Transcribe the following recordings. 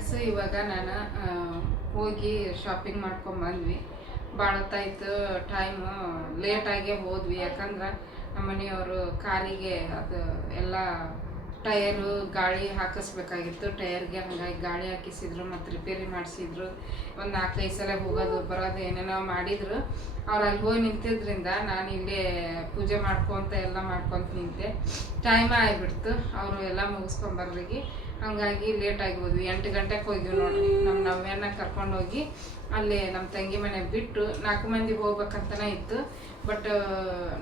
Friends ಇವಾಗ ನಾನು ಹೋಗಿ ಶಾಪಿಂಗ್ ಮಾಡ್ಕೊಂಬಂದ್ವಿ ಭಾಳ ಹೊತ್ತಾಯ್ತು ಟೈಮು ಲೇಟಾಗೇ ಹೋದ್ವಿ. ಯಾಕಂದ್ರೆ ನಮ್ಮ ಮನೆಯವರು ಕಾರಿಗೆ ಅದು ಎಲ್ಲ ಟಯರು ಗಾಳಿ ಹಾಕಿಸ್ಬೇಕಾಗಿತ್ತು. ಟಯರ್ಗೆ ಹಂಗಾಗಿ ಗಾಳಿ ಹಾಕಿಸಿದ್ರು, ಮತ್ತು ರಿಪೇರಿ ಮಾಡಿಸಿದ್ರು. ಒಂದು ನಾಲ್ಕೈದು ಸಲ ಹೋಗೋದು, ಬರೋದು, ಏನೇನೋ ಮಾಡಿದ್ರು. ಅವ್ರು ಅಲ್ಲಿ ಹೋಗಿ ನಿಂತಿದ್ರಿಂದ ನಾನು ಇಲ್ಲೇ ಪೂಜೆ ಮಾಡ್ಕೊತ ಎಲ್ಲ ಮಾಡ್ಕೊತ ನಿಂತೆ. ಟೈಮ್ ಆಗಿಬಿಡ್ತು ಅವರು ಎಲ್ಲ ಮುಗಿಸ್ಕೊಂಬರ್ರಿಗೆ ಹಂಗಾಗಿ ಲೇಟ್ ಆಗಿ ಹೋದ್ವಿ ಎಂಟು ಗಂಟೆಗೆ ಹೋದ್ವಿ ನೋಡ್ರಿ. ನಮ್ಮ ನವ್ಯನ ಕರ್ಕೊಂಡು ಹೋಗಿ ಅಲ್ಲಿ ನಮ್ಮ ತಂಗಿ ಮನೆ ಬಿಟ್ಟು ನಾಲ್ಕು ಮಂದಿ ಹೋಗ್ಬೇಕಂತನೇ ಇತ್ತು. ಬಟ್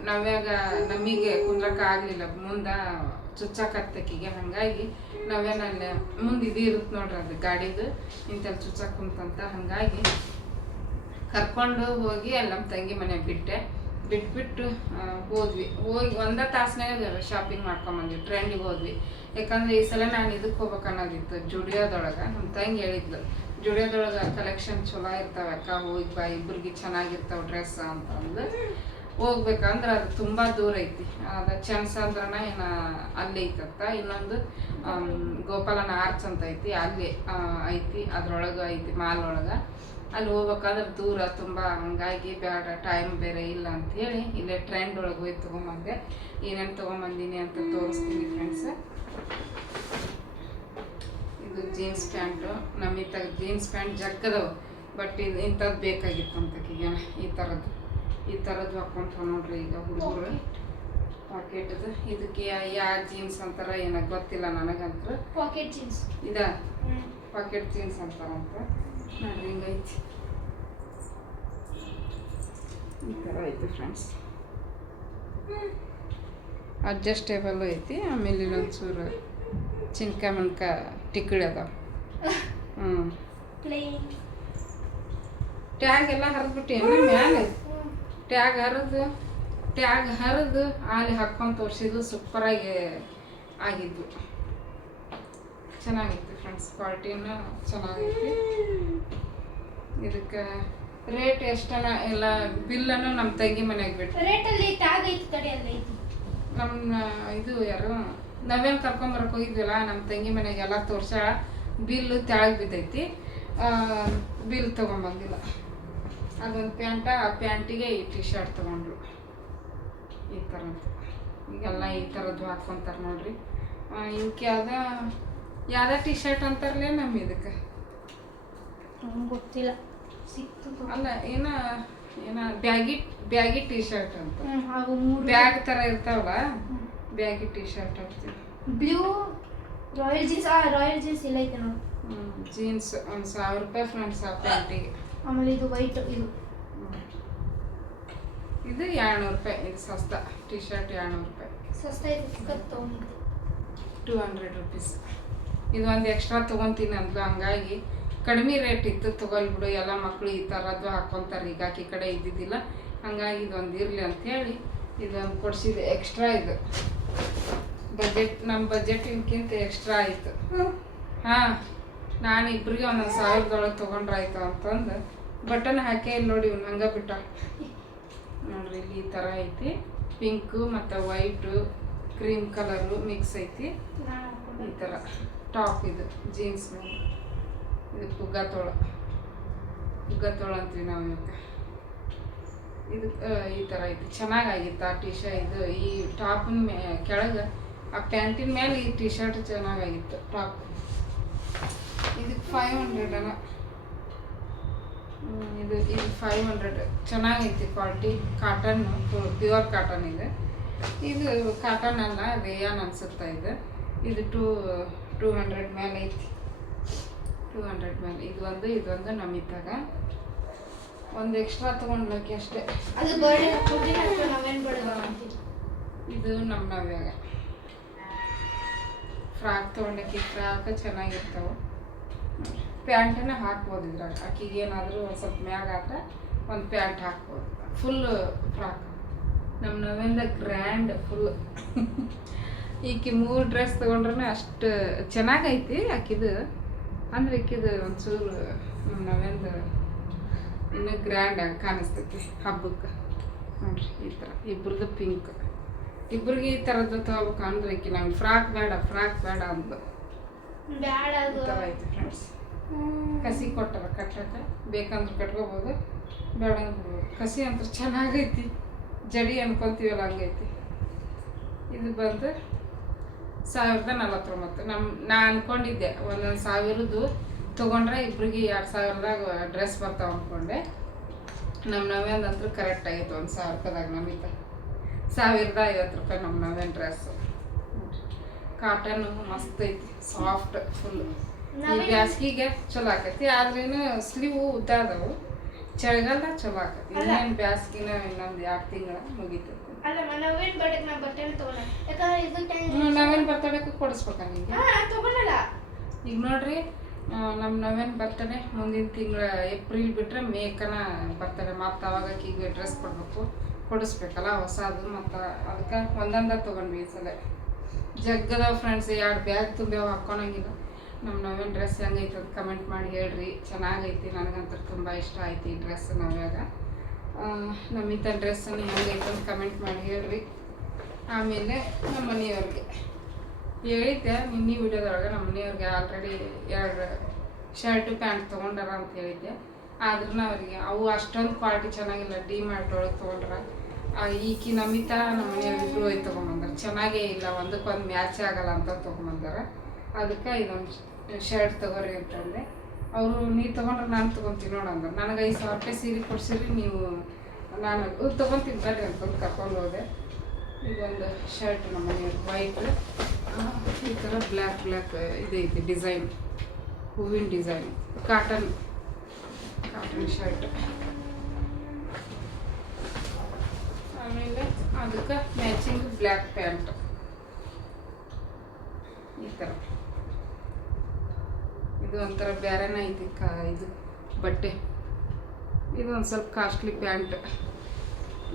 ನವ್ಯಾಗ ನಮಗೆ ಕುಂದ್ರಕ್ಕೆ ಆಗಲಿಲ್ಲ. ಮುಂದೆ ಚುಚ್ಚಾಕತ್ತಕ್ಕಿಗೆ ಹಾಗಾಗಿ ನಾವೇನ ಅಲ್ಲೇ ಮುಂದೆ ಇದು ಇರುತ್ತೆ ನೋಡ್ರಿ ಅದು ಗಾಡಿದು. ಇಂಥಲ್ಲಿ ಚುಚ್ಚಾಕ ಕುಂತಂತ ಹಾಗಾಗಿ ಕರ್ಕೊಂಡು ಹೋಗಿ ಅಲ್ಲಿ ನಮ್ಮ ತಂಗಿ ಮನೆ ಬಿಟ್ಟೆ. ಬಿಟ್ಬಿಟ್ಟು ಹೋದ್ವಿ. ಹೋಗಿ ಒಂದೇ ತಾಸ್ನಾಗ ಶಾಪಿಂಗ್ ಮಾಡ್ಕೊಂಬಂದ್ವಿ ಟ್ರೆಂಡಿಗೆ ಹೋದ್ವಿ. ಯಾಕಂದ್ರೆ ಈ ಸಲ ನಾನು ಇದಕ್ಕೆ ಹೋಗ್ಬೇಕು ಅನ್ನೋದಿತ್ತು ಜುಡಿಯೋದೊಳಗೆ. ನಮ್ಮ ತಂಗಿ ಹೇಳಿದ್ಲು, ಜುಡಿಯೋದೊಳಗೆ ಕಲೆಕ್ಷನ್ ಚಲೋ ಇರ್ತಾವೆ ಅಕ್ಕ ಹೋಗಿ ಬಾ, ಇಬ್ರಿಗೆ ಚೆನ್ನಾಗಿರ್ತಾವೆ ಡ್ರೆಸ್ ಅಂತಂದು. ಹೋಗ್ಬೇಕಂದ್ರೆ ಅದು ತುಂಬ ದೂರ ಐತಿ. ಅದು ಚನ್ಸಂದ್ರನ ಏನ ಅಲ್ಲಿ ಐತತ್ತ ಇನ್ನೊಂದು ಗೋಪಾಲನ ಆರ್ಚ್ ಅಂತ ಐತಿ. ಅಲ್ಲಿ ಐತಿ. ಅದ್ರೊಳಗೆ ಐತಿ ಮಾಲ್ ಒಳಗೆ ಅಲ್ಲಿ ಹೋಗ್ಬೇಕಾದ್ರೆ ದೂರ ತುಂಬ. ಹಂಗಾಗಿ ಬೇಡ ಟೈಮ್ ಬೇರೆ ಇಲ್ಲ ಅಂತ ಹೇಳಿ ಇಲ್ಲೇ ಟ್ರೆಂಡ್ ಒಳಗೆ ಹೋಗಿ ತೊಗೊಂಬಂದೆ. ಏನೇನು ತೊಗೊಂಬಂದಿನಿ ಅಂತ ತೋರಿಸ್ತೀನಿ ಫ್ರೆಂಡ್ಸ್ ಇದು ಜೀನ್ಸ್ ಪ್ಯಾಂಟು ನಮ್ಮ ಈ ಥರ ಜೀನ್ಸ್ ಪ್ಯಾಂಟ್ ಜಗ್ಗದವು. ಬಟ್ ಇದು ಇಂಥದ್ದು ಬೇಕಾಗಿತ್ತು ಅಂತ ಈ ಥರದ್ದು ಈ ಥರದ್ದು ಹಾಕೊಂತಾವ ನೋಡ್ರಿ ಈಗ ಹುಡುಗರು. ಪಾಕೆಟ್ದು ಇದಕ್ಕೆ ಯಾವ ಜೀನ್ಸ್ ಅಂತಾರ ಏನ ಗೊತ್ತಿಲ್ಲ ನನಗಂತೂ ಪಾಕೆಟ್ ಜೀನ್ಸ್ ಇದ? ಪಾಕೆಟ್ ಜೀನ್ಸ್ ಅಂತಾರಂತ. ನೋಡ್ರಿ ಹಿಂಗೈತಿ ಈ ಥರ ಐತಿ ಫ್ರೆಂಡ್ಸ್ ಅಡ್ಜಸ್ಟೇಬಲ್ ಐತಿ ಆಮೇಲೆ ಇಲ್ಲೊಂದು ಚೂರು ಚಿನ್ಕ ಮನ್ಕ ಟಿಕ್ಕಳಿ ಅದಾವ. ಹ್ಞೂ ಟ್ಯಾಗ್ ಎಲ್ಲ ಹರಿದ್ಬಿಟ್ಟು ಮ್ಯಾಲೆ? ಟ್ಯಾಗ್ ಹರಿದು ಟ್ಯಾಗ್ ಹರಿದು ಆಲಿ ಹಾಕ್ಕೊಂಡು ತೋರಿಸಿದ್ದು ಸೂಪರಾಗಿ ಆಗಿದ್ದು. ಚೆನ್ನಾಗಿತ್ತು ಫ್ರೆಂಡ್ಸ್ ಕ್ವಾಲಿಟಿನೂ ಚೆನ್ನಾಗಿತ್ತು. ಇದಕ್ಕೆ ರೇಟ್ ಎಷ್ಟನ ಎಲ್ಲ ಬಿಲ್ಲನ್ನು ನಮ್ಮ ತಂಗಿ ಮನೆಗೆ ಬಿಟ್ಟು ರೇಟ್ ಅಲ್ಲಿ ಟ್ಯಾಗ್ ಐತಿ ತಡಿ ಅಲ್ಲಿ ಐತಿ. ನಮ್ಮ ಇದು ಯಾರು ನಾವೇನು ಕರ್ಕೊಂಬರಕ್ಕೆ ಹೋಗಿದ್ವಲ್ಲ ನಮ್ಮ ತಂಗಿ ಮನೆಗೆ ಎಲ್ಲ ಬಿಲ್ಲು ಬಿಲ್ ತೆಳಗೆ ಬಿದ್ದೈತಿ ಬಿಲ್ ತೊಗೊಂಬಂದಿಲ್ಲ. ಅದೊಂದು ಪ್ಯಾಂಟ ಆ ಪ್ಯಾಂಟಿಗೆ ಈ ಟಿ ಶರ್ಟ್ ತಗೊಂಡ್ರು. ಈ ಥರ ಈಗೆಲ್ಲ ಈ ಥರದ್ದು ಹಾಕ್ಕೊಂತಾರೆ ನೋಡ್ರಿ. ಇವಕ್ಕೆ ಯಾವ್ದ ಯಾವ್ದ ಟಿ ಶರ್ಟ್ ಅಂತಾರಲೇ ನಮ್ಮ ಇದಕ್ಕೆ? ಗೊತ್ತಿಲ್ಲ. ಸಿಕ್ತು ಅಲ್ಲ ಏನ ಏನ ಬ್ಯಾಗಿ ಬ್ಯಾಗಿ ಟಿ ಶರ್ಟ್ ಅಂತ ಬ್ಯಾಗ್ ಥರ ಇರ್ತಾವಲ್ಲ ಬ್ಯಾಗಿ ಟಿ ಶರ್ಟ್ ಅಂತೀವಿ ಬ್ಲೂ ರಾಯಲ್ ಜೀನ್ಸ್ ಆ ರಾಯಲ್ ಜೀನ್ಸ್ ಇಲ್ಲ ಐತೆ ನೋಡಿ. ಜೀನ್ಸ್ ಒಂದು ಸಾವಿರ ರೂಪಾಯಿ ಫ್ರೆಂಡ್ಸ್ ಆ ಪ್ಯಾಂಟಿಗೆ. ಆಮೇಲೆ ಇದು ವೈಟ್ ಇದು. ಇದು ಎರಡ್ನೂರು ರೂಪಾಯಿ ಇದು ಸಸ್ತಾ ಟಿ ಶರ್ಟ್ ಎರಡ್ನೂರು ರೂಪಾಯಿ. ಸಸ್ತಾ ಇದು ಕತ್ ತೊಗೊಂಡಿದ್ದೆ ಟೂ ಹಂಡ್ರೆಡ್ ರುಪೀಸ್ ಇದು ಒಂದು ಎಕ್ಸ್ಟ್ರಾ ತೊಗೊತೀನಿ ಅಂದ್ಲು ಹಂಗಾಗಿ ಕಡಿಮೆ ರೇಟ್ ಇತ್ತು ತೊಗೊಲ್ಬಿಡು ಎಲ್ಲ ಮಕ್ಕಳು ಈ ಥರದ್ದು ಹಾಕ್ಕೊಂತಾರೆ ಈಗ ಆಕಿ ಕಡೆ ಇದ್ದಿದ್ದಿಲ್ಲ. ಹಂಗಾಗಿ ಇದೊಂದು ಇರಲಿ ಅಂಥೇಳಿ ಇದೊಂದು ಕೊಡಿಸಿದೆ ಎಕ್ಸ್ಟ್ರಾ ಇದು. ಬಜೆಟ್ ನಮ್ಮ ಬಜೆಟ್ ಇದಕ್ಕಿಂತ ಎಕ್ಸ್ಟ್ರಾ ಆಯಿತು. ಹಾಂ ನಾನು ಇಬ್ಬರಿಗೆ ಒಂದೊಂದು ಸಾವಿರದೊಳಗೆ ತೊಗೊಂಡ್ರಾಯ್ತು ಅಂತಂದು. ಬಟನ್ ಹಾಕೇ ಇಲ್ಲಿ ನೋಡಿ ಇವ್ನು? ಹಂಗೆ ಬಿಟ್ಟ. ನೋಡ್ರಿ ಇಲ್ಲಿ ಈ ಥರ ಐತಿ. ಪಿಂಕು ಮತ್ತು ವೈಟು ಕ್ರೀಮ್ ಕಲರು ಮಿಕ್ಸ್ ಐತಿ. ಈ ತರ. ಟಾಪ್ ಇದು ಜೀನ್ಸ್ ಮೇಲೆ ಇದು ಪುಗ್ಗ ತೋಳ ಅಂತೀವಿ ನಾವು ಇವಕ್ಕೆ ಇದು ಈ ಥರ ಐತಿ. ಚೆನ್ನಾಗಾಗಿತ್ತು ಆ ಟಿ ಶರ್ಟ್ ಇದು? ಈ ಟಾಪ್ ಮೇ ಕೆಳಗೆ ಆ ಪ್ಯಾಂಟಿನ ಮೇಲೆ ಈ ಟಿ ಶರ್ಟ್ ಚೆನ್ನಾಗಾಗಿತ್ತು ಟಾಪ್ ಇದಕ್ಕೆ ಫೈವ್ ಹಂಡ್ರೆಡ್ ಹ್ಮ್, ಇದು ಇದು ಫೈವ್ ಹಂಡ್ರೆಡ್ ಚೆನ್ನಾಗೈತಿ ಕ್ವಾಲಿಟಿ ಕಾಟನ್ ಪ್ಯೂರ್ ಕಾಟನ್ ಇದೆ. ಇದು ಕಾಟನ್ ಅಲ್ಲ ರೇಯಾನ್ ಅನ್ಸುತ್ತಾ ಇದು? ಇದು ಟೂ ಟೂ ಹಂಡ್ರೆಡ್ ಮೇಲೆ ಐತಿ. ಟೂ ಹಂಡ್ರೆಡ್ ಮೇಲೆ. ಇದು ಒಂದು ಇದೊಂದು ನಮ್ಮಿದ್ದಾಗ ಒಂದು ಎಕ್ಸ್ಟ್ರಾ ತೊಗೊಂಡ್ಲಕ್ಕೆ ಅಷ್ಟೇ. ಇದು ನಮ್ಮ ನವ್ಯಾಗ. Frock ತೊಗೊಂಡಕ್ಕೆ frock ಚೆನ್ನಾಗಿರ್ತಾವೆ. ಪ್ಯಾಂಟನ್ನ ಹಾಕ್ಬೋದು ಇದ್ರಾಗ ಅಕ್ಕಿಗೆ ಏನಾದರೂ ಒಂದು ಸ್ವಲ್ಪ ಮ್ಯಾಗ ಆದ್ರೆ ಒಂದು ಪ್ಯಾಂಟ್ ಹಾಕ್ಬೋದು. ಫುಲ್ ಫ್ರಾಕ್ ನಮ್ಮ ನವಿಂದ ಗ್ರ್ಯಾಂಡ್ ಫುಲ್ ಈಕೆ ಮೂರು ಡ್ರೆಸ್ ತೊಗೊಂಡ್ರೆ ಅಷ್ಟು ಚೆನ್ನಾಗೈತಿ ಆಕಿದು ಅಂದ್ರೆ ಈಕಿದು ಒಂಚೂರು ನಮ್ಮ ನವಿಂದ ಇನ್ನೂ ಗ್ರ್ಯಾಂಡಾಗಿ ಕಾಣಿಸ್ತೈತಿ ಹಬ್ಬಕ್ಕೆ. ನೋಡ್ರಿ ಈ ಥರ ಇಬ್ರದ್ದು ಪಿಂಕ್ ಇಬ್ರಿಗೆ ಈ ಥರದ್ದು ತೊಗೋಬೇಕು ಅಂದ್ರೆ ಈಕೆ ನಂಗೆ ಫ್ರಾಕ್ ಬೇಡ ಫ್ರಾಕ್ ಬೇಡ ಅಂದ್ಲು. ಬೇಡ ಫ್ರೆಂಡ್ಸ್ ಕಸಿ ಕೊಟ್ಟಾರ ಕಟ್ಟಕ್ಕೆ. ಬೇಕಂದ್ರೆ ಕಟ್ಕೋಬೋದು, ಬೇಡ ಅಂದ್ರೆ ಕಸಿ ಅಂತ ಚೆನ್ನಾಗೈತಿ, ಜಡಿ ಅನ್ಕೊಂತೀವಲ್ಲ ಹಂಗೈತಿ. ಇದು ಬಂದು ಸಾವಿರದ ನಲವತ್ತೊಂಬತ್ತು. ನಮ್ಮ ನಾ ಅಂದ್ಕೊಂಡಿದ್ದೆ ಒಂದೊಂದು ಸಾವಿರದ್ದು ತೊಗೊಂಡ್ರೆ ಇಬ್ಬರಿಗೆ ಎರಡು ಸಾವಿರದಾಗ ಡ್ರೆಸ್ ಬರ್ತಾವೆ ಅಂದ್ಕೊಂಡೆ ನಮ್ಮ ನವೇಂದ್ ಅಂತೂ ಕರೆಕ್ಟ್ ಆಗಿತ್ತು, ಒಂದು ಸಾವಿರ ರೂಪಾಯಿದಾಗ ನಮಿತ. ಸಾವಿರದ ಐವತ್ತು ರೂಪಾಯಿ ನಮ್ಮ ನವೇನ್ ಡ್ರೆಸ್ಸು ಕಾಟನ್ನು ಮಸ್ತ್ ಐತಿ ಸಾಫ್ಟ್ ಫುಲ್ ಈ ಬ್ಯಾಸ್ಗಿಗೆ ಚಲೋ ಆಕತಿ ಆದ್ರೇನು ಸ್ಲೀವ್ ಉದ್ದ ಅದಾವು. ಚಳಿಗಾಲ ಚಲೋ ಆಕತಿ. ಇನ್ನೇನು ಬ್ಯಾಸ್ಗಿನ ಇನ್ನೊಂದು ಎರಡು ತಿಂಗಳ ಮುಗೀತೈತಿ ಅಲ್ಲ ನವೇನ್ ಬರ್ಡೇಗೆ ನಾ ಬಟ್ಟೆನ ತಗೊಂಡೆ ಯಾಕಂದ್ರೆ ಇದು ಟೈಮ್ ಹ್ಞೂ ನಾವೇನು ಬರ್ತಡೇಕ್ಕೆ ನಿಂಗೆ. ಹಾ ತಗೊಂಡಲ್ಲ ಈಗ ನೋಡ್ರಿ ನಮ್ಮ ನವೇನ್ ಬರ್ತಡೇ ಮುಂದಿನ ತಿಂಗಳ ಏಪ್ರಿಲ್ ಬಿಟ್ರೆ ಮೇಕನ ಬರ್ತಡೇ. ಮತ್ತೆ ಅವಾಗ ಈಗ ಡ್ರೆಸ್ ಕೊಡ್ಬೇಕು. ಕೊಡಿಸ್ಬೇಕಲ್ಲ ಹೊಸದು ಮತ್ತು ಅದಕ್ಕೆ ಒಂದೊಂದ ತಗೊಂಡ್ವಿ ಈ ಸಲ. ಜಗ್ಗದ ಫ್ರೆಂಡ್ಸ್ ಎರಡು ಬ್ಯಾಗ್ ತುಂಬ ಹಾಕ್ಕೊಳಂಗಿಲ್ಲ ನಮ್ಮ ನವೀನ್ ಡ್ರೆಸ್ ಹೆಂಗೈತೆ ಅದು ಕಮೆಂಟ್ ಮಾಡಿ ಹೇಳ್ರಿ. ಚೆನ್ನಾಗೈತಿ, ನನಗಂತೂ ತುಂಬ ಇಷ್ಟ ಆಯ್ತು ಈ ಡ್ರೆಸ್ ನವ್ಯಾಗ. ನಮ್ಮಿಂಥ ಡ್ರೆಸ್ ಹೆಂಗೈತೆ ಅಂತ ಕಮೆಂಟ್ ಮಾಡಿ ಹೇಳ್ರಿ. ಆಮೇಲೆ ನಮ್ಮ ಮನೆಯವ್ರಿಗೆ. ಹೇಳಿದ್ದೆ, ನಿನ್ನೆ ವಿಡಿಯೋದೊಳಗೆ ನಮ್ಮ ಮನೆಯವ್ರಿಗೆ ಆಲ್ರೆಡಿ ಎರಡು ಶರ್ಟು ಪ್ಯಾಂಟ್ ತೊಗೊಂಡಾರ ಅಂತ ಹೇಳಿದ್ದೆ. ಆದ್ರೂ ಅವ್ರಿಗೆ, ಅವು ಅಷ್ಟೊಂದು ಕ್ವಾಲಿಟಿ ಚೆನ್ನಾಗಿಲ್ಲ ಡಿ ಮಾರ್ಟ್ ಒಳಗೆ ತೊಗೊಂಡ್ರ. ಈಕಿ ನಮಿತಾ ನಮ್ಮ ಮನೆಯವ್ರು ಇಬ್ಬರು ಹೋಗಿ ತೊಗೊಂಬಂದಾರ. ಚೆನ್ನಾಗೇ ಇಲ್ಲ, ಒಂದಕ್ಕೊಂದು ಮ್ಯಾಚ್ ಆಗಲ್ಲ ಅಂತ ತೊಗೊಂಬಂದಾರ. ಅದಕ್ಕೆ ಇದೊಂದು ಶರ್ಟ್ ತಗೋರಿ ಅಂತಂದೆ. ಅವರು ನೀ ತೊಗೊಂಡ್ರೆ ನಾನು ತೊಗೊಂತೀನಿ ನೋಡಂದ್ರೆ ನನಗೆ ಐದು ಸಾವಿರ ರೂಪಾಯಿ ಸೀರೆ ಕೊಡ್ಸಿರಿ ನೀವು ನಾನು "ಹ್ಞೂ, ತೊಗೊಂತೀನಿ ಬರ್ರಿ ಅಂತಂದು ಕರ್ಕೊಂಡು ಹೋದೆ. ಇದೊಂದು ಶರ್ಟ್ ನಮ್ಮ ಮನೆಯವ್ರು ವೈಟ್. ಈ ಥರ ಬ್ಲ್ಯಾಕ್ ಬ್ಲ್ಯಾಕ್ ಇದೈತಿ ಡಿಸೈನ್. ಹೂವಿನ ಡಿಸೈನ್. ಕಾಟನ್. Cotton shirt. ಆಮೇಲೆ ಅದಕ್ಕೆ ಮ್ಯಾಚಿಂಗ್ ಬ್ಲ್ಯಾಕ್ ಪ್ಯಾಂಟ್. ಈ ಥರ ಇದು ಒಂಥರ ಬೇರೆನ ಐತಿ ಕಾ ಇದು, ಬಟ್ಟೆ. ಇದು ಒಂದು ಸ್ವಲ್ಪ ಕಾಸ್ಟ್ಲಿ ಪ್ಯಾಂಟ್.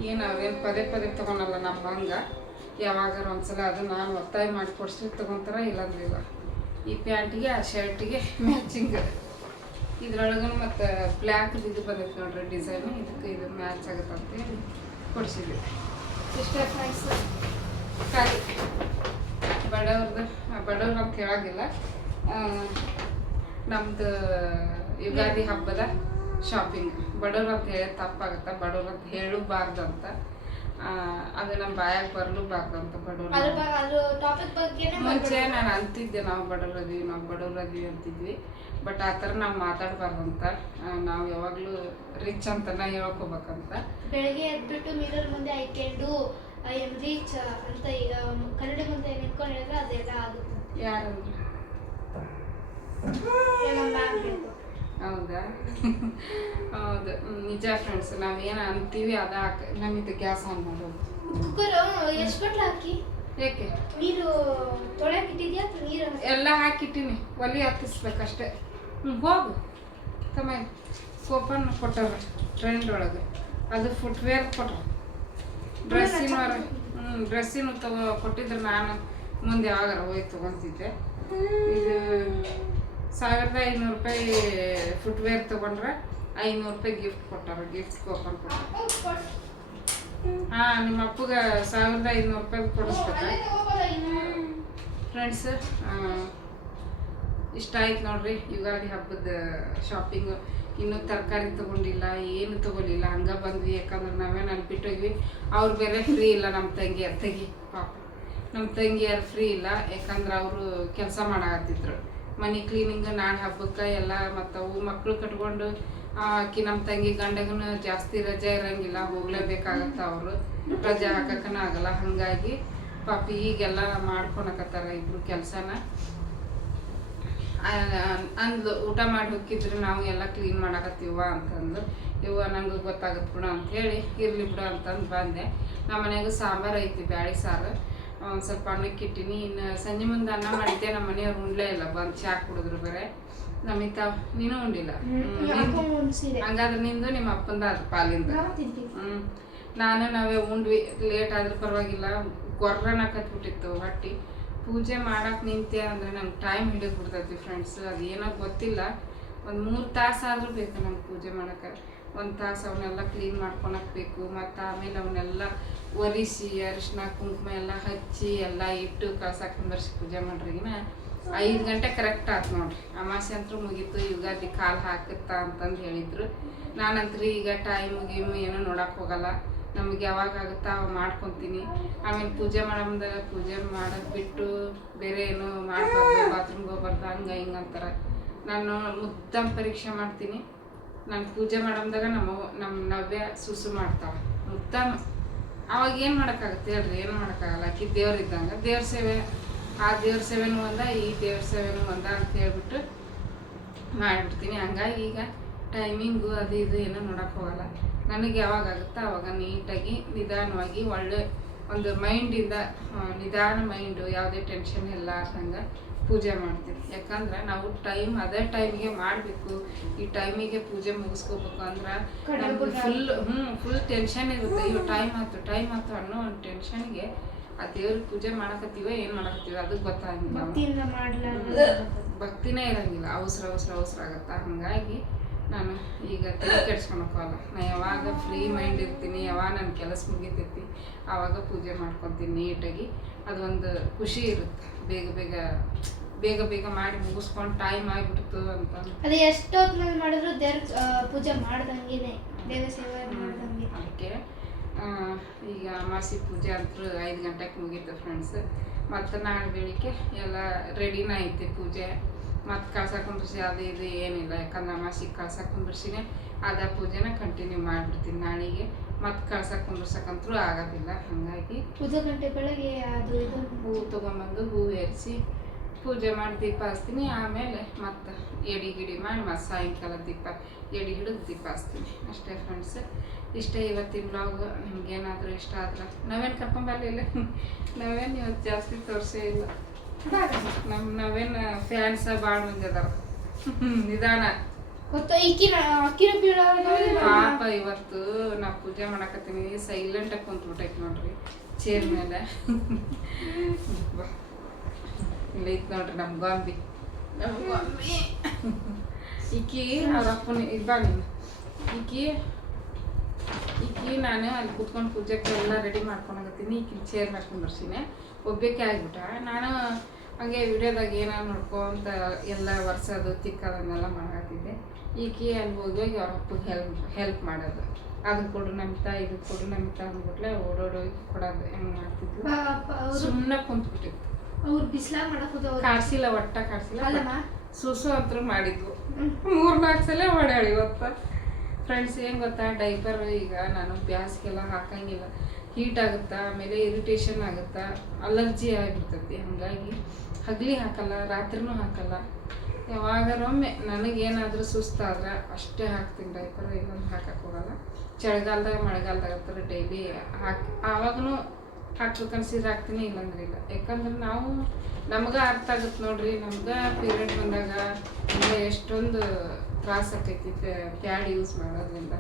ಏನು ಅವ್ರೇನು ಪದೇ ಪದೇ ತೊಗೊಳಲ್ಲ ನಮ್ಮ ಹಂಗೆ. ಯಾವಾಗಾರ ಒಂದ್ಸಲ ಅದು ನಾನು ಒತ್ತಾಯ ಮಾಡಿ ಕೊಡ್ಸಿ ತೊಗೊತಾರ ಇಲ್ಲಂದಿಲ್ಲ ಈ ಪ್ಯಾಂಟಿಗೆ, ಆ ಶರ್ಟಿಗೆ ಮ್ಯಾಚಿಂಗ್. ಇದ್ರೊಳಗೆ ಮತ್ತು ಬ್ಲ್ಯಾಕ್ ಇದು ಬಂದೈತೆ ನೋಡ್ರಿ ಡಿಸೈನು. ಇದಕ್ಕೆ ಇದು ಮ್ಯಾಚ್ ಆಗುತ್ತೆ ಅಂತೇಳಿ ಕೊಡಿಸಿದ್ವಿ. ಇಷ್ಟೇ ಫ್ರೆಂಡ್ಸ್ ಖಾಲಿ. ಬಡವ್ರದ್ದು ಬಡವ್ರು ಅಂತ ಹೇಳೋಂಗಿಲ್ಲ ನಮ್ಮದು ಯುಗಾದಿ ಹಬ್ಬದ ಶಾಪಿಂಗ್ ಬಡವ್ರು ಅಂತ ಹೇಳಿ ತಪ್ಪಾಗತ್ತ? ಬಡವ್ರು ಅಂತ ಹೇಳಬಾರ್ದು ಅಂತ ಆ, ಅದು ನಮ್ಮ ಬಾಯಾಗ ಬರಲೂಬಾರ್ದು ಅಂತ ಅದ್ರ ಬಡವ್ರು ಮುಂಚೆ ನಾನು ಅಂತಿದ್ದೆ ನಾವು ಬಡವ್ರು ಅದೀವಿ ನಾವು ಬಡವ್ರು ಅದೀವಿ ಅಂತಿದ್ವಿ. ಬಟ್ ಆ ಥರ ನಾವು ಮಾತಾಡಬಾರ್ದಂತ. ನಾವು ಯಾವಾಗಲೂ ರಿಚ್ ಅಂತನ ಹೇಳ್ಕೋಬೇಕಂತ ಬೆಳಗ್ಗೆ ಎದ್ಬಿಟ್ಟು ಮಿರರ್ ಮುಂದೆ ಹಾಕೊಂಡು ಐ ಎಂ ರೀಚ್ ಅಂತ ಈಗ ಕನ್ನಡ ಮುಂದೆ ನಿಂತ್ಕೊಂಡು ಹೇಳಿದ್ರೆ ಅದೆಲ್ಲ ಆಗುತ್ತೆ. ಹೇಳ್ಕೊಟ್ರು ಹೌದಾ? ಹೌದು ನಿಜ ಫ್ರೆಂಡ್ಸ್ ಏನು ಅಂತೀವಿ ಅದ ನಮ್ಮಿದು ಗ್ಯಾಸ್ ಆನ್ ಮಾಡೋದು. ಕುಕ್ಕರ್ ಎಷ್ಟು ಬಟ್ಲು ಹಾಕಿ? ಏಕೆ? ನೀರು ತೊಳೆಯಕ್ಕೆ ಇಟ್ಟಿದ್ಯಾ ಅಥವಾ ನೀರು ಎಲ್ಲ ಹಾಕಿಟ್ಟಿನಿ ಒಲಿ ಹತ್ತಿಸ್ಬೇಕಷ್ಟೇ. ಹ್ಞೂ ಹೋಗು. ತಮ್ಮ ಸೋಪನ್ನು ಕೊಟ್ಟವ್ರೆ ಟ್ರೆಂಡ್ ಒಳಗೆ. ಅದು ಫುಟ್ವೇರ್ ಕೊಟ್ರ. ಡ್ರೆಸ್ಸಿನ ಹ್ಞೂ ಡ್ರೆಸ್ಸಿನ ತಗೋ ಕೊಟ್ಟಿದ್ರೆ ನಾನು. ಮುಂದೆ ಯಾವಾಗಾರ ಹೋಗಿ ತೊಗೊತಿದ್ದೆ ಇದು ಸಾವಿರದ ಐನೂರು ರೂಪಾಯಿ ಫುಟ್ವೇರ್ ತೊಗೊಂಡ್ರೆ ಐನೂರು ರೂಪಾಯಿ ಗಿಫ್ಟ್ ಕೊಟ್ಟಾರ ಗಿಫ್ಟ್ ಕೂಪನ್ ಕೊಟ್ಟಾರ. ಹಾಂ, ನಿಮ್ಮ ಅಪ್ಪಗೆ ಸಾವಿರದ ಐನೂರು ರೂಪಾಯಿ ಕೊಡಿಸ್ಬೇಕ? ಫ್ರೆಂಡ್ಸ್ ಇಷ್ಟ ಆಯ್ತು ನೋಡ್ರಿ ಯುಗಾದಿ ಹಬ್ಬದ ಶಾಪಿಂಗ್ ಇನ್ನೂ ತರಕಾರಿ ತಗೊಂಡಿಲ್ಲ, ಏನು ತಗೊಲಿಲ್ಲ ಹಂಗೆ ಬಂದ್ವಿ, ಯಾಕಂದ್ರೆ ನಾವೇ ನೆನ್ಪಿಟ್ಟೋಗ್ವಿ ಅವ್ರು ಬೇರೆ ಫ್ರೀ ಇಲ್ಲ ನಮ್ಮ ತಂಗಿಯರ್. ತಂಗಿ, ಪಾಪ. ನಮ್ಮ ತಂಗಿಯರು ಫ್ರೀ ಇಲ್ಲ, ಯಾಕಂದ್ರೆ ಅವರು ಕೆಲಸ ಮಾಡಾಕತ್ತಿದ್ರು. ಮನೆ ಕ್ಲೀನಿಂಗ್ ನಾಳೆ ಹಬ್ಬಕ್ಕ ಎಲ್ಲ ಮತ್ತು ಅವು ಮಕ್ಕಳು ಕಟ್ಕೊಂಡು ಆಕಿ ನಮ್ಮ ತಂಗಿ ಗಂಡಗೂ ಜಾಸ್ತಿ ರಜೆ ಇರಂಗಿಲ್ಲ, ಹೋಗ್ಲೇಬೇಕಾಗತ್ತ ಅವರು. ರಜೆ ಹಾಕಕ್ಕನ ಆಗಲ್ಲ, ಹಾಗಾಗಿ ಪಾಪ ಈಗೆಲ್ಲ ಮಾಡ್ಕೊಳಕತ್ತಾರ ಇಬ್ರು ಕೆಲಸನ. ಅಂದ್ಲು, ಊಟ ಮಾಡಿ ಹೋಗಿದ್ರು ನಾವು ಎಲ್ಲ ಕ್ಲೀನ್ ಮಾಡಕತ್ತೀವ ಅಂತಂದು ಇವ ನಂಗೆ ಗೊತ್ತಾಗತ್ತೆ ಬಿಡು ಹೇಳಿ ಇರ್ಲಿ ಬಿಡು ಅಂತಂದು ಬಂದೆ. ನಮ್ಮ ಮನೆಯಾಗ ಸಾಂಬಾರು ಐತಿ, ಬ್ಯಾಳಿ ಸಾರು. ಒಂದು ಸ್ವಲ್ಪ ಅನ್ನಕ್ಕೆ ಇಟ್ಟಿನಿ. ಇನ್ನು ಸಂಜೆ ಮುಂದೆ ಅನ್ನ ಮಾಡಿದ್ದೆ ನಮ್ಮ ಮನೆಯವ್ರು ಉಣ್ಲೇ ಇಲ್ಲ. ಬಂದು ಚಾ ಕುಡಿದ್ರು ಬೇರೆ. ನಮಿತ ನೀನು ಉಂಡಿಲ್ಲ? ಹಂಗಾದ್ರೆ ನಿಂದು ನಿಮ್ಮ ಅಪ್ಪಂದ ಅದು ಪಾಲಿಂದ. ಹ್ಮ್. ನಾನು ನಾವೇ ಉಂಡ್ವಿ. ಲೇಟ್ ಆದ್ರೂ ಪರವಾಗಿಲ್ಲ. ಗೊರ್ರನ ಕತ್ಬಿಟ್ಟಿತ್ತು ಹೊಟ್ಟಿ. ಪೂಜೆ ಮಾಡಕ್ಕೆ ನಿಂತೆ ಅಂದ್ರೆ ನಂಗೆ ಟೈಮ್ ಹಿಡಿದು ಬಿಡ್ತೈತಿ ಫ್ರೆಂಡ್ಸ್ ಅದು ಏನೋ ಗೊತ್ತಿಲ್ಲ. ಒಂದು ಮೂರು ತಾಸಾದ್ರೂ ಆದ್ರೂ ಬೇಕು ನಮ್ಗೆ ಪೂಜೆ ಮಾಡಕ್ಕೆ ಒಂದು ತಾಸು ಅವನ್ನೆಲ್ಲ ಕ್ಲೀನ್ ಮಾಡ್ಕೊಳಕ್ಬೇಕು ಮತ್ತು ಆಮೇಲೆ ಅವನ್ನೆಲ್ಲ ಒರಿಸಿ ಅರಿಶಿನ ಕುಂಕುಮ ಎಲ್ಲ ಹಚ್ಚಿ ಎಲ್ಲ ಇಟ್ಟು ಕಳಸ ಕುಂದರ್ಸಿ ಪೂಜೆ ಮಾಡ್ರಿಗಿನ ಐದು ಗಂಟೆ ಕರೆಕ್ಟ್ ಆಯ್ತು ನೋಡ್ರಿ. ಅಮಾಸೆ ಅಂತೂ ಮುಗೀತು, ಯುಗಾದಿ ಕಾಲು ಹಾಕುತ್ತಾ ಅಂತಂದು ಹೇಳಿದರು. ನಾನಂತ್ರಿ ಈಗ ಟೈಮ್ ಗೀಮ್ ಏನೂ ನೋಡಕ್ಕೆ ಹೋಗಲ್ಲ. ನಮಗೆ ಯಾವಾಗ ಆಗುತ್ತಾ ಅವಾಗ ಮಾಡ್ಕೊತೀನಿ. ಆಮೇಲೆ ಪೂಜೆ ಮಾಡಮ್ದಾಗ ಪೂಜೆ ಮಾಡೋದು ಬಿಟ್ಟು ಬೇರೆ ಏನು ಮಾಡ್ಬಾರ್ದು ಬಾತ್ರೂಮ್ಗೆ ಹೋಗ್ಬಾರ್ದು, ಹಂಗೆ ಹಿಂಗೆ ಅಂತಾರೆ. ನಾನು ಮುದ್ದಮ್ ಪರೀಕ್ಷೆ ಮಾಡ್ತೀನಿ. ನಾನು ಪೂಜೆ ಮಾಡಮ್ದಾಗ ನಮ್ಮ ನಮ್ಮ ನವ್ಯ ಸುಸು ಮಾಡ್ತಾಳೆ. ಉತ್ತಮ ಅವಾಗ ಏನು ಮಾಡೋಕ್ಕಾಗುತ್ತೆ ಹೇಳ್ರಿ? ಏನು ಮಾಡೋಕ್ಕಾಗಲ್ಲ. ಆಕಿ ದೇವ್ರು ಇದ್ದಂಗೆ. ದೇವ್ರ ಸೇವೆ. ಆ ದೇವ್ರ ಸೇವೆನೂ ಒಂದ, ಈ ದೇವ್ರ ಸೇವೆನೂ ಒಂದ ಅಂತ ಹೇಳ್ಬಿಟ್ಟು ಮಾಡಿಬಿಡ್ತೀನಿ. ಹಂಗಾಗಿ ಈಗ ಟೈಮಿಂಗು ಅದು ಇದು ಏನೂ ನೋಡೋಕೆ ಹೋಗಲ್ಲ. ನನಗೆ ಯಾವಾಗ ಅವಾಗ ನೀಟಾಗಿ, ನಿಧಾನವಾಗಿ, ಒಳ್ಳೆ ಒಂದು ಮೈಂಡಿಂದ ನಿಧಾನ ಮೈಂಡು, ಯಾವುದೇ ಟೆನ್ಷನ್ ಇಲ್ಲ ಹಂಗೆ ಪೂಜೆ ಮಾಡ್ತೀವಿ. ಯಾಕಂದ್ರೆ ನಾವು ಟೈಮ್ ಅದೇ ಟೈಮಿಗೆ ಮಾಡಬೇಕು. ಈ ಟೈಮಿಗೆ ಪೂಜೆ ಮುಗಿಸ್ಕೋಬೇಕು ಅಂದ್ರೆ ಫುಲ್ ಹ್ಞೂ ಫುಲ್ ಟೆನ್ಷನ್ ಇರುತ್ತೆ. ಅಯ್ಯೋ ಟೈಮ್ ಆಯ್ತು ಟೈಮ್ ಆಯ್ತು ಅನ್ನೋ ಒಂದು ಟೆನ್ಷನ್ಗೆ ಆ ದೇವ್ರ ಪೂಜೆ ಮಾಡಕತ್ತೀವ ಏನು ಮಾಡಕತ್ತೀವ ಅದು ಗೊತ್ತಾಗಿಲ್ಲ ಭಕ್ತಿನೇ ಇರಂಗಿಲ್ಲ. ಅವಸರ ಅವಸರ ಅವಸರ ಆಗತ್ತ? ಹಾಗಾಗಿ ನಾನು ಈಗ ತಲೆ ಕೆಡ್ಸ್ಕೊಳಕ್ಕಾಗಲ್ಲ ನಾ ಯಾವಾಗ ಫ್ರೀ ಮೈಂಡ್ ಇರ್ತೀನಿ ಯಾವಾಗ ನನ್ನ ಕೆಲಸ ಮುಗಿತೈತಿ ಆವಾಗ ಪೂಜೆ ಮಾಡ್ಕೊತೀನಿ ನೀಟಾಗಿ. ಅದೊಂದು ಖುಷಿ ಇರುತ್ತೆ. ಬೇಗ ಬೇಗ ಬೇಗ ಬೇಗ ಮಾಡಿ ಮುಗಿಸ್ಕೊಂಡು ಟೈಮ್ ಆಗಿಬಿಡ್ತು ಅಂತ ಅದೇ ಎಷ್ಟೊತ್ತಿನಲ್ಲಿ ಮಾಡಿದ್ರು ದೇವ್ರ ಪೂಜೆ ಮಾಡ್ದಂಗೆ ದೇವ ಸೇವೆ ಮಾಡ್ದಂಗೆ. ಅದಕ್ಕೆ ಈಗ ಅಮಾಸಿ ಪೂಜೆ ಅಂತೂ ಐದು ಗಂಟೆಗೆ ಮುಗೀತು ಫ್ರೆಂಡ್ಸ್ ಮತ್ತು ನಾಳೆ ಬೆಳಿಗ್ಗೆ ಎಲ್ಲ ರೆಡಿನ ಐತೆ ಪೂಜೆ. ಮತ್ತು ಕಳ್ಸ ಕುಂದ್ರಿಸಿ ಅದು ಇದು ಏನಿಲ್ಲ ಯಾಕಂದ್ರೆ ಅಮಾಸಿ ಕಳ್ಸ ಕುಂದ್ರಿಸಿನೇ ಅದ ಪೂಜೆನ ಕಂಟಿನ್ಯೂ ಮಾಡಿಬಿಡ್ತೀನಿ ನಾಳೆಗೆ. ಮತ್ತು ಕಳ್ಸ ಕುಂದ್ರಸಕ್ಕಂತೂ ಆಗೋದಿಲ್ಲ ಹಾಗಾಗಿ ಪೂಜೆ ಗಂಟೆ ಬೆಳಗ್ಗೆ ಅದು ಇದು ಹೂವು ತೊಗೊಂಬಂದು ಹೂ ಏರಿಸಿ ಪೂಜೆ ಮಾಡಿ ದೀಪ ಹಚ್ತೀನಿ ಆಮೇಲೆ ಮತ್ತೆ ಎಡಿ ಗಿಡಿ ಮಾಡಿ ಮತ್ತು ಸಾಯಂಕಾಲ ದೀಪ ಎಡಿ ಹಿಡಿದು ದೀಪ ಹಚ್ತೀನಿ. ಅಷ್ಟೇ ಫ್ರೆಂಡ್ಸ್ ಇಷ್ಟೇ ಇವತ್ತಿನ ಬ್ಲಾಗ್ ನಿಮ್ಗೇನಾದರೂ ಇಷ್ಟ ಆದ್ರೆ ನಾವೇನು ಕರ್ಕೊಂಬರಲಿಲ್ಲ ನಾವೇನು ಇವತ್ತು ಜಾಸ್ತಿ ತೋರಿಸೇ ಇಲ್ಲ. ನಮ್ಮ ನಾವೇನು ಫ್ಯಾನ್ಸ ಭಾಳ ಮಂದಿ ಅದಾರ. ನಿಧಾನ. ಪಾಪ ಇವತ್ತು ನಾ ಪೂಜೆ ಮಾಡಕತ್ತೀನಿ. ಸೈಲೆಂಟಾಗಿ ಕುಂತ್ಬಿಟ್ಟೈತಿ ನೋಡ್ರಿ ಚೇರ್ ಮೇಲೆ. ಬಾ. ಇಲ್ಲಿ ಐತ್ ನೋಡ್ರಿ ನಮ್ಮ ಗೊಂಬಿ. ನಮ್ಮ ಗೊಂಬಿ. ಈಕಿ ಅವ್ರ ಅಪ್ಪನ ಇದು ಬಾ ನೀನು. ಈಕಿ ಈಕಿ ನಾನು ಅಲ್ಲಿ ಕುತ್ಕೊಂಡು ಪೂಜೆಗೆ ಎಲ್ಲ ರೆಡಿ ಮಾಡ್ಕೊಂಡಾಗತ್ತೀನಿ. ಈಕಿ ಚೇರ್ ಮಾಡ್ಕೊಂಡು ಬರ್ಸೀನಿ. ಒಬ್ಬಕ್ಕೆ ಆಗ್ಬಿಟ್ಟ. ನಾನು ಹಂಗೆ ವಿಡಿಯೋದಾಗ ಏನಾರು ನೋಡ್ಕೊಂತ ಎಲ್ಲ ವರ್ಷದು ತಿಕ್ಕದನ್ನೆಲ್ಲ ಮಾಡಾಕತ್ತಿದ್ದೆ. ಈಕಿ ಅಲ್ಲಿ ಹೋಗಿ ಹೋಗಿ ಅವ್ರ ಅಪ್ಪಗೆ ಹೆಲ್ಪ್ ಹೆಲ್ಪ್ ಮಾಡೋದು. ಅದು ಕೊಡು ನಮಿತಾ ಇದು ಕೊಡು ನಮಿತಾ ಅಂದ್ಬಿಟ್ಲೆ ಓಡೋಡೋಗಿ ಕೊಡೋದು ಹೆಂಗೆ ಮಾಡ್ತಿದ್ಲು. ಅವರು. ಸುಮ್ಮನೆ ಕುಂತ್ಬಿಟ್ಟಿತ್ತು. ಅವ್ರು ಬಿಸ್ಲಾಗ ಮಾಡಕ್ ಹೋದವ್ರು ಕಾಡ್ಸಿಲ್ಲ ಒಟ್ಟ ಕಾಡ್ಸಿಲ್ಲ ಅಲ್ಲಮ್ಮ ಸುಸು ಅಂತೂ ಮಾಡಿದ್ವು. ಮೂರ್ ನಾಲ್ಕು ಸಲ ಮಾಡ್ಯಾಳ ಇವತ್ತು. ಫ್ರೆಂಡ್ಸ್ ಏನು ಗೊತ್ತಾ? ಡೈಪರ್ ಈಗ ನಾನು ಬ್ಯಾಸ್ಗೆಲ್ಲ ಹಾಕಂಗಿಲ್ಲ. ಹೀಟ್ ಆಗುತ್ತಾ? ಆಮೇಲೆ ಇರಿಟೇಷನ್ ಆಗುತ್ತಾ? ಅಲರ್ಜಿ ಆಗಿರ್ತೈತಿ ಹಾಗಾಗಿ ಹಗಲಿ ಹಾಕಲ್ಲ ರಾತ್ರಿನೂ ಹಾಕಲ್ಲ. ಯಾವಾಗಾರೊಮ್ಮೆ ನನಗೇನಾದ್ರೂ ಸುಸ್ತಾದ್ರೆ ಅಷ್ಟೇ ಹಾಕ್ತೀನಿ ಡೈಪರ್ ಇನ್ನೊಂದು ಹಾಕಕ್ಕೆ ಹೋಗಲ್ಲ. ಚಳಿಗಾಲದಾಗ ಮಳೆಗಾಲದಾಗ ಡೈಲಿ ಹಾಕಿ ಆವಾಗೂ ಹಾಕ್ಬೇಕು ಅನ್ಸಿದ್ರೆ ಹಾಕ್ತೀನಿ, ಇಲ್ಲಂದ್ರೆ ಇಲ್ಲ. ಯಾಕಂದ್ರೆ ನಾವು, ನಮ್ಗೆ ಅರ್ಥ ಆಗುತ್ತೆ ನೋಡ್ರಿ, ನಮ್ಗೆ ಪೀರಿಯಡ್ ಬಂದಾಗ ಅಂದ್ರೆ ಎಷ್ಟೊಂದು ತ್ರಾಸ ಆಕೈತಿ ಪ್ಯಾಡ್ ಯೂಸ್ ಮಾಡೋದ್ರಿಂದ.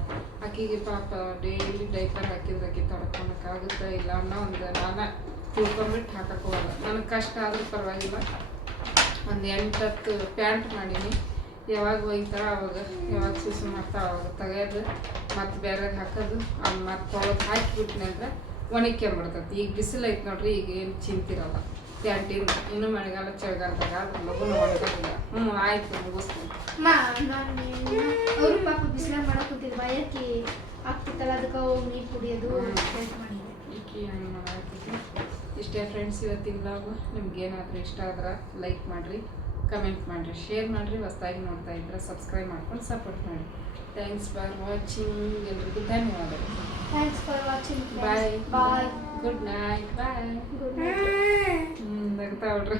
ಆಕಿಗೆ ಪಾಪ ಡೈಲಿ ಡೈಪರ್ ಹಾಕಿದ್ರೆ ಆಕಿ ತಡ್ಕೊಳಕ್ಕಾಗುತ್ತಾ ಇಲ್ಲ ಅನ್ನೋ ಒಂದು ನಾನು ತಿಳ್ಕೊಂಬಿಟ್ಟು ಹಾಕಕ್ಕೆ ಹೋಗಲ್ಲ. ನನಗೆ ಕಷ್ಟ ಆದರೂ ಪರವಾಗಿಲ್ಲ. ಒಂದು ಎಂಟತ್ತು ಪ್ಯಾಂಟ್ ಮಾಡೀನಿ. ಯಾವಾಗ ಒಯ್ತಾರ ಅವಾಗ, ಯಾವಾಗ ಸೂಸು ಮಾಡ್ತಾ ಅವಾಗ ತೆಗೆಯೋದು. ಮತ್ತು ಬೇರೆ ಹಾಕೋದು. ಅದು ಮತ್ತು ತೊಳೆದು ಹಾಕಿಬಿಟ್ನೆ ಅಂದ್ರೆ ಒಣಕ್ಕೊಂಬಿಡ್ತೈತಿ ಈಗ ಬಿಸಿಲು ಐತೆ ನೋಡ್ರಿ ಈಗ ಏನು ಚಿಂತಿರಲ್ಲ. ಕ್ಯಾಂಟೀನ್ ಇನ್ನು ಮಳೆಗಾಲ ಚಳಿಗಾಲದಾಗ ಅದ್ರ ಲಗುನ ಒಣಗೋದಿಲ್ಲ. ಹ್ಞೂ ಆಯ್ತು ಮುಗಿಸ್ತೀನಿ ಅವ್ರು ಪಾಪ ಬಿಸಿಲ ಮಾಡಕ್ ಕೂತಿದ್ರು ಬಾಯಕ್ಕಿ ಆಗ್ತಿತ್ತಲ್ಲ ಅದಕ್ಕೆ ಹೋಗಿ ನೀರು ಕುಡಿಯೋದು ಈಕಿ ಹಂಗೆ ಇಷ್ಟೇ ಫ್ರೆಂಡ್ಸ್ ಇವತ್ತಿನ ಬ್ಲಾಗು ನಿಮ್ಗೆ ಏನಾದರೂ ಇಷ್ಟ ಆದ್ರೆ ಲೈಕ್ ಮಾಡಿರಿ. ಕಮೆಂಟ್ ಮಾಡಿರಿ ಶೇರ್ ಮಾಡಿರಿ ಹೊಸ್ದಾಗಿ ನೋಡ್ತಾ ಇದ್ರೆ ಸಬ್ಸ್ಕ್ರೈಬ್ ಮಾಡ್ಕೊಂಡು ಸಪೋರ್ಟ್ ಮಾಡಿ ಥ್ಯಾಂಕ್ಸ್ ಫಾರ್ ವಾಚಿಂಗ್ ಎಲ್ರಿಗೂ ಧನ್ಯವಾದಗಳು. Thanks for watching bye bye good night bye good night ಹ್ಞೂ ನಗ್ತಾ ನೋಡ್ರಿ